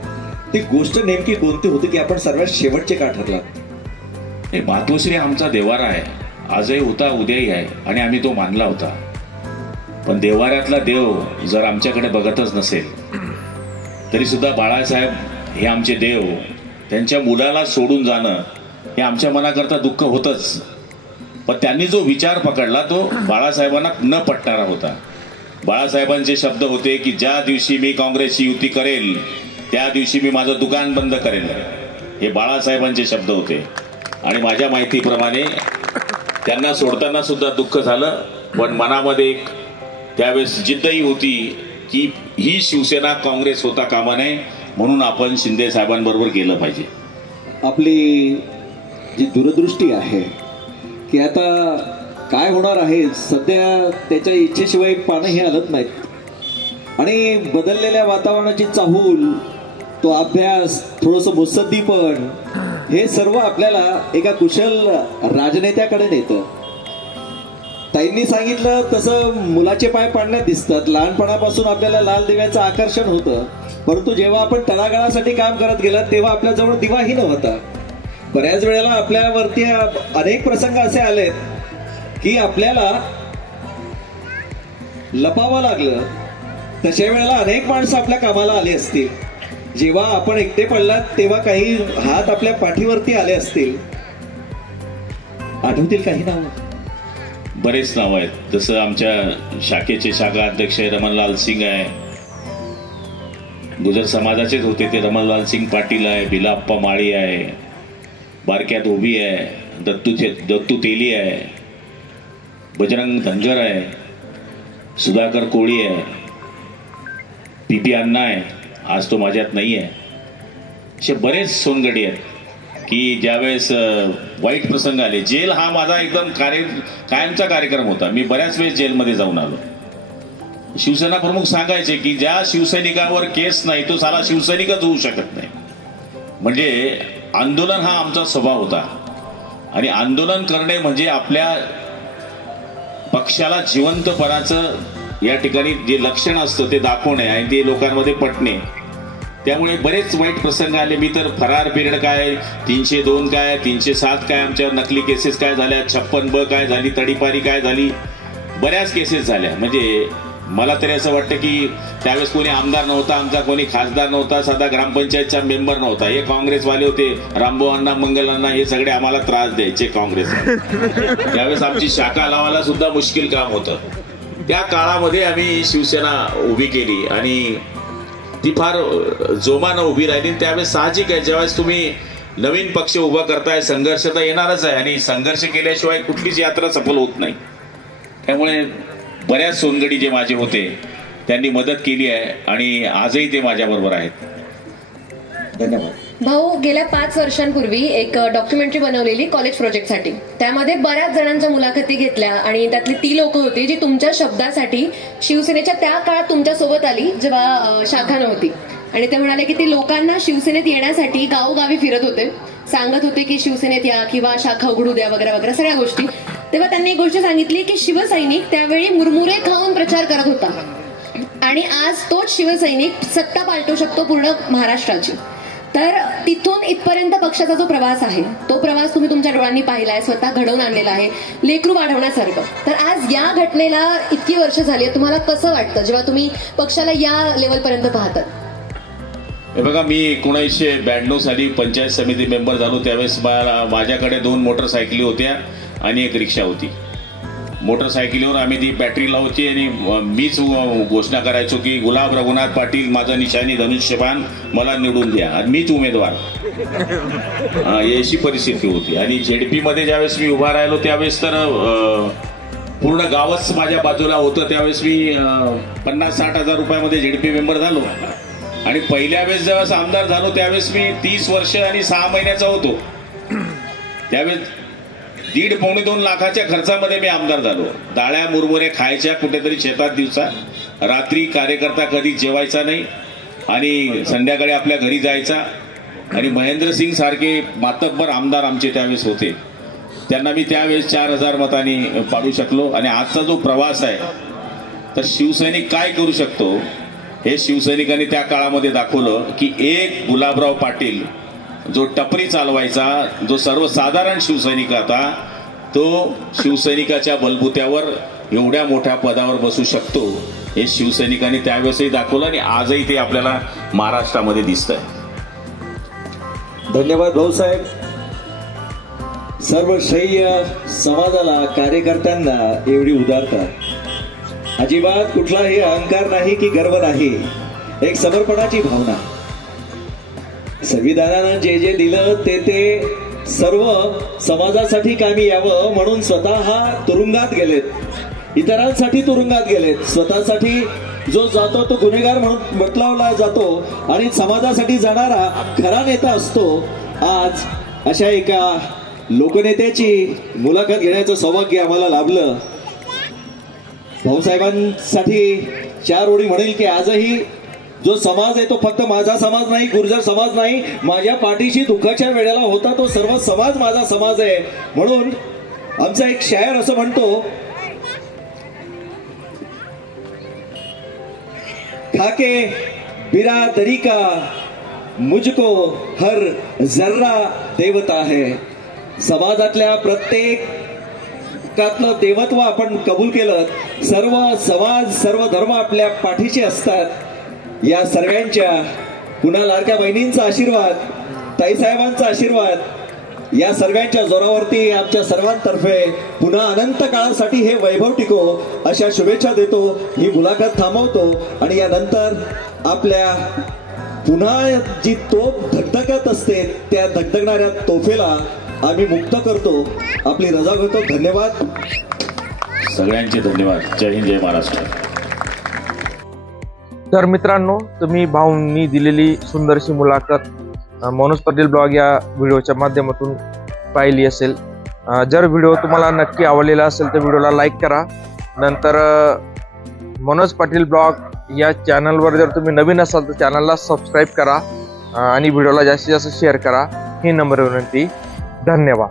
ती गोष्ट नेमकी कोणती होती की आपण सर्वात शेवटचे का ठरला? मातोश्री आमचा देवारा आहे, आजही होता उद्याही आहे, आणि आम्ही तो मानला होता. पण देवाऱ्यातला देव जर आमच्याकडे बघतच नसेल तरी सुद्धा बाळासाहेब हे आमचे देव, त्यांच्या मुलाला सोडून जाणं हे आमच्या मनाकरता दुःख होतच. पण त्यांनी जो विचार पकडला तो बाळासाहेबांना न पटणारा होता. बाळासाहेबांचे शब्द होते की ज्या दिवशी मी काँग्रेसची युती करेल त्या दिवशी मी माझं दुकान बंद करेल. हे बाळासाहेबांचे शब्द होते. आणि माझ्या माहितीप्रमाणे त्यांना सोडताना सुद्धा दुःख झालं, पण मनामध्ये एक त्यावेळेस जिद्दही होती की ही शिवसेना काँग्रेस होता कामा नये, म्हणून आपण शिंदे साहेबांबरोबर गेलं पाहिजे. आपली जी दूरदृष्टी आहे की आता काय होणार आहे, सध्या त्याच्या इच्छेशिवाय पानंही हलत नाहीत आणि बदललेल्या वातावरणाची चाहूल, तो अभ्यास, थोडंसं मुत्सद्दीपण, हे सर्व आपल्याला एका कुशल राजनेत्याकडे नेतं. ताईंनी सांगितलं तसं मुलाचे पाय पाडण्यात दिसतात. लहानपणापासून आपल्याला लाल दिव्याचं आकर्षण होतं, परंतु जेव्हा आपण तळागाळासाठी काम करत गेलात तेव्हा आपल्याजवळ दिवाही नव्हता. बऱ्याच वेळेला आपल्यावरती अनेक प्रसंग असे आलेत की आपल्याला लपावं लागलं. तशा वेळेला अनेक माणसं आपल्या कामाला आली असतील. जेव्हा आपण एकटे पडलात तेव्हा काही हात आपल्या पाठीवरती आले असतील. आठवतील काही नाव? बरेच नाव आहेत. जसं आमच्या शाखेचे शाखा अध्यक्ष रमणलाल सिंग आहे, गुजर समाजाचेच होते ते रमणलाल सिंग पाटील आहे, बिलाप्पा माळी आहे, बारक्यात उभी आहे, दत्तू तेली आहे, बजरंग धनगर आहे, सुधाकर कोळी आहे, पीपी अण्णा आहे, आज तो माझ्यात नाही आहे. असे बरेच सोनगडी आहेत की ज्यावेळेस वाईट प्रसंग आले. जेल हा माझा एकदम कायमचा कार्यक्रम होता. मी बऱ्याच वेळेस जेलमध्ये जाऊन आलो. शिवसेना प्रमुख सांगायचे की ज्या शिवसैनिकावर केस नाही तो साला शिवसैनिकच होऊ शकत नाही. म्हणजे आंदोलन हा आमचा स्वभाव होता आणि आंदोलन करणे म्हणजे आपल्या पक्षाला जिवंतपणाचं या ठिकाणी जे लक्षण असतं ते दाखवणे आणि ते लोकांमध्ये पटणे. त्यामुळे बरेच वाईट प्रसंग आले. मी तर फरार पिरियड काय, 302 काय, 307 काय, आमच्यावर नकली केसेस काय झाल्या, 56B काय झाली, तडीपारी काय झाली, बऱ्याच केसेस झाल्या. म्हणजे मला तरी असं वाटतं की त्यावेळेस कोणी आमदार नव्हता आमचा, कोणी खासदार नव्हता, साधा ग्रामपंचायतचा मेंबर नव्हता. हे काँग्रेसवाले होते, रामभाऊ अण्णा, मंगल अण्णा, हे सगळे आम्हाला त्रास द्यायचे काँग्रेस. त्यावेळेस आमची शाखा लावायला सुद्धा मुश्किल काम होतं. त्या काळामध्ये आम्ही शिवसेना उभी केली आणि ती फार जोमानं उभी राहिली. त्यावेळेस साहजिक आहे, ज्यावेळेस तुम्ही नवीन पक्ष उभा करताय संघर्ष तर येणारच आहे आणि संघर्ष केल्याशिवाय कुठलीच यात्रा सफल होत नाही. त्यामुळे बऱ्याच सोनगडी जे माझे होते त्यांनी मदत केली आहे आणि आजही ते माझ्याबरोबर आहेत. धन्यवाद. भाऊ, गेल्या 5 वर्षांपूर्वी एक डॉक्युमेंटरी बनवलेली कॉलेज प्रोजेक्टसाठी. त्यामध्ये बऱ्याच जणांच्या मुलाखती घेतल्या आणि त्यातली ती लोक होती जी तुमच्या शब्दासाठी शिवसेनेच्या त्या काळात तुमच्या सोबत आली जेव्हा शाखा नव्हती. आणि ते म्हणाले की ते लोकांना शिवसेनेत येण्यासाठी गावोगावी फिरत होते, सांगत होते की शिवसेनेत या किंवा शाखा उघडू द्या वगैरे वगैरे सगळ्या गोष्टी. तेव्हा त्यांनी एक गोष्ट सांगितली की शिवसैनिक त्यावेळी मुरमुरे खाऊन प्रचार करत होता आणि आज तोच शिवसैनिक सत्ता पालटू शकतो पूर्ण महाराष्ट्राची. तर तिथून इथपर्यंत पक्षाचा जो प्रवास आहे तो प्रवास तुम्ही तुमच्या डोळ्यांनी पाहिलाय, स्वतः घडवून आणलेला आहे, लेकरू वाढवण्यासारखं. तर आज या घटनेला इतकी वर्ष झाली, तुम्हाला कसं वाटतं जेव्हा तुम्ही पक्षाला या लेवलपर्यंत पाहतात? हे बघा, मी 1992 साली पंचायत समिती मेंबर झालो. त्यावेळेस माझ्याकडे 2 मोटरसायकली होत्या आणि एक रिक्षा होती. मोटरसायकलीवर आम्ही ती बॅटरी लावायची आणि मीच घोषणा करायचो की गुलाब रघुनाथ पाटील माझा निशाणी धनुष्यबाण, मला निवडून द्या, आणि मीच उमेदवार. अशी परिस्थिती होती. आणि ZP मध्ये ज्यावेळेस मी उभा राहिलो त्यावेळेस तर पूर्ण गावच माझ्या बाजूला होतं. त्यावेळेस मी 50-60 हजार रुपयामध्ये ZP मेंबर झालो. आणि पहिल्या वेळेस जेव्हा आमदार झालो त्यावेळेस मी 30 वर्ष आणि 6 महिन्याचा होतो. त्यावेळेस 1.5-2 लाखाच्या खर्चामध्ये मी आमदार झालो. डाळ्या मुरमुरे खायच्या कुठेतरी शेतात दिवसा, रात्री कार्यकर्ता कधी जेवायचा नाही आणि संध्याकाळी आपल्या घरी जायचा. आणि महेंद्रसिंग सारखे मातब्बर आमदार आमचे त्यावेळेस होते, त्यांना मी त्यावेळेस 4000 मतांनी पाडू शकलो. आणि आजचा जो प्रवास आहे तर शिवसैनिक काय करू शकतो हे शिवसैनिकांनी त्या काळामध्ये दाखवलं की एक गुलाबराव पाटील जो टपरी चालवायचा, जो सर्वसाधारण शिवसैनिक होता, तो शिवसैनिकाच्या बलबुत्यावर एवढ्या मोठ्या पदावर बसू शकतो हे शिवसैनिकांनी त्यावेळेसही दाखवलं आणि आजही ते आपल्याला महाराष्ट्रामध्ये दिसतंय. धन्यवाद भाऊसाहेब. सर्व श्रेय समाजाला, कार्यकर्त्यांना एवढी उदारता, अजिबात कुठलाही अहंकार नाही की गर्व नाही, एक समर्पणाची भावना. संविधानानं जे जे दिलं ते सर्व समाजासाठी कामी यावं म्हणून स्वतः तुरुंगात गेलेत, इतरांसाठी तुरुंगात गेलेत. स्वतःसाठी जो जातो तो गुन्हेगार म्हणून म्हटला जातो आणि समाजासाठी जाणारा खरा नेता असतो. आज अशा एका लोकनेत्याची मुलाखत घेण्याचं सौभाग्य आम्हाला लाभलं. भाऊसाहेबांसाठी 4 ओळी म्हणेल की आजही जो समाज आहे तो फक्त माझा समाज नाही, गुर्जर समाज नाही, माझ्या पाठीशी दुःखाच्या वेळेला होता तो सर्व समाज माझा समाज आहे. म्हणून आमचा एक शायर असं म्हणतो, खाके बिरादरी का मुझको हर जर्रा देवता है. समाजातल्या प्रत्येकातलं देवत्व आपण कबूल केलं. सर्व समाज, सर्व धर्म आपल्या पाठीशी असतात. या सर्वांच्या पुन्हा लाडक्या बहिणींचा आशीर्वाद, ताईसाहेबांचा आशीर्वाद, या सर्वांच्या जोरावरती आमच्या सर्वांतर्फे पुन्हा अनंत काळासाठी हे वैभव टिको अशा शुभेच्छा देतो. ही मुलाखत थांबवतो आणि यानंतर आपल्या पुन्हा जी तोफ धगधगत असते त्या धगधगणाऱ्या तोफेला आम्ही मुक्त करतो. आपली रजा घेतो. धन्यवाद. सगळ्यांचे धन्यवाद. जय हिंद, जय महाराष्ट्र. तर मित्रांनो, तुम्ही भाऊंनी दिलेली सुंदरशी मुलाखत मनोज पाटील ब्लॉग या व्हिडिओच्या माध्यमातून पाहिली असेल. जर व्हिडिओ तुम्हाला नक्की आवडलेला असेल तर व्हिडिओला लाईक करा. नंतर मनोज पाटील ब्लॉग या चॅनलवर जर तुम्ही नवीन असाल तर चॅनलला सबस्क्राईब करा आणि व्हिडिओला जास्तीत जास्त शेअर करा. ही नम्र विनंती. धन्यवाद.